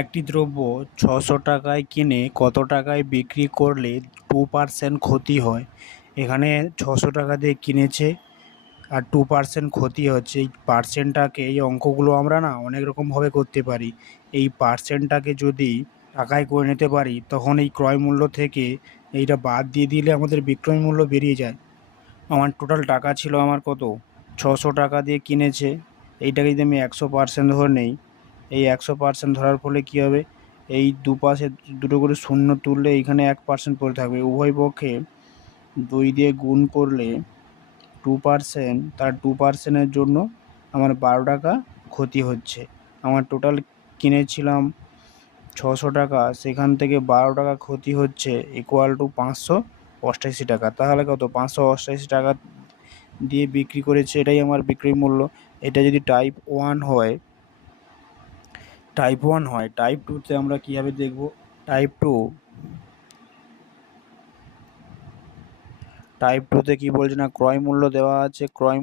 একটি দ্রব্য ৬০০ টাকায় কিনে কত টাকায় বিক্রি করলে 2% ক্ষতি হয়? এখানে ৬০০ টাকা দিয়ে কিনেছে আর 2% ক্ষতি হচ্ছে। এই পার্সেন্টটাকে, এই অঙ্কগুলো আমরা না অনেক রকমভাবে করতে পারি। এই পার্সেন্টটাকে যদি টাকায় করে নিতে পারি, তখন এই ক্রয় মূল্য থেকে এইটা বাদ দিয়ে দিলে আমাদের বিক্রয় মূল্য বেরিয়ে যায়। আমার টোটাল টাকা ছিল আমার কত, ৬০০ টাকা দিয়ে কিনেছে। এইটাকে যদি আমি 100% ধরে নেই, এই 100% ধরার ফলে কী হবে, এই দুপাশে দুটো করে শূন্য তুললে এইখানে 1% পড়ে থাকবে। উভয় পক্ষে 2 দিয়ে গুণ করলে 2%, তার 2%-এর জন্য আমার 12 টাকা ক্ষতি হচ্ছে। আমার টোটাল কিনেছিলাম ৬০০ টাকা, সেখান থেকে 12 টাকা ক্ষতি হচ্ছে, ইকুয়াল টু 588 টাকা। তাহলে কত, 588 টাকা দিয়ে বিক্রি করেছে, এটাই আমার বিক্রয় মূল্য। এটা যদি টাইপ 1 হয়, টাইপ 2তে আমরা কীভাবে দেখব? টাইপ 2তে কী বলছে না, ক্রয় মূল্য দেওয়া আছে। ক্রয়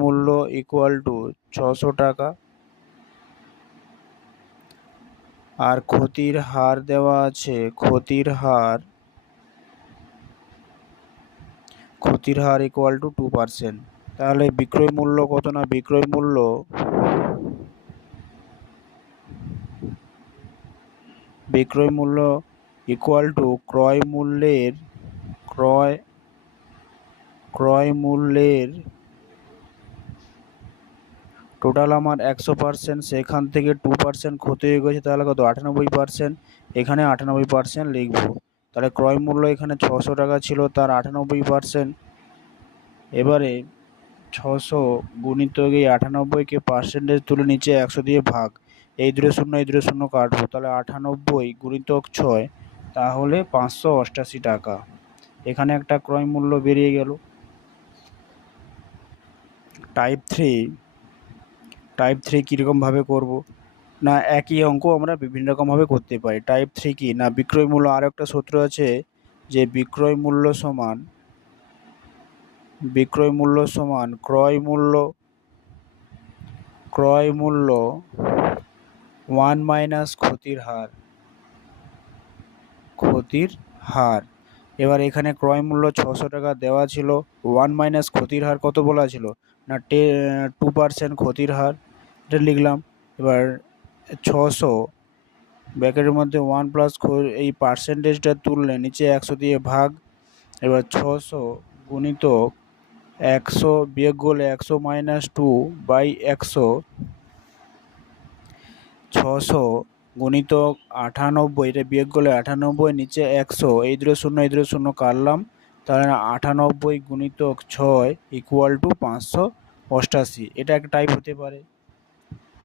মূল্য ইকুয়াল টু ৬০০ টাকা, আর ক্ষতির হার দেওয়া আছে। ক্ষতির হার ইকুয়াল টু 2%। তাহলে বিক্রয় মূল্য কত না, বিক্রয় মূল্য ইকুয়াল টু ক্রয় মূল্যের টোটাল আমার 100%, সেখান থেকে 2% ক্ষতি হয়ে গেছে। তাহলে কত, 98%। এখানে 98% লিখব। তাহলে ক্রয় মূল্য এখানে ৬০০ টাকা ছিল, তার 98%। এবারে ৬০০ গুণিত এই 98কে পার্সেন্টেজ তুলে নিচে 100 দিয়ে ভাগ, এই দুটো শূন্য কাটবো। তাহলে 98 গুণিতক 6, তাহলে 588 টাকা। এখানে একটা ক্রয় মূল্য বেরিয়ে গেল। টাইপ 3 কীরকমভাবে করব না, একই অঙ্ক আমরা বিভিন্ন রকমভাবে করতে পারি। টাইপ 3 কি না, বিক্রয় মূল্য। আরও একটা সূত্র আছে যে বিক্রয় মূল্য সমান ক্রয় মূল্য 1 মাইনাস ক্ষতির হার। এবার এখানে ক্রয় মূল্য ৬০০ টাকা দেওয়া ছিল, 1 মাইনাস ক্ষতির হার কত বলা ছিল না, 2% ক্ষতির হার, এটা লিখলাম। এবার ৬০০ ব্র্যাকেটের মধ্যে 1 প্লাস এই পার্সেন্টেজটা তুললে নিচে 100 দিয়ে ভাগ। এবার ৬০০ গুণিতক 100 বিয়োগ করলে 100 মাইনাস 2/100, ৬০০ গুণিতক 98, এটা বিয়োগ করলে 98, নিচে 100, এই দুটো শূন্য কাটলাম। তাহলে 98 গুণিতক 6 ইকুয়াল টু 588। এটা একটা টাইপ হতে পারে।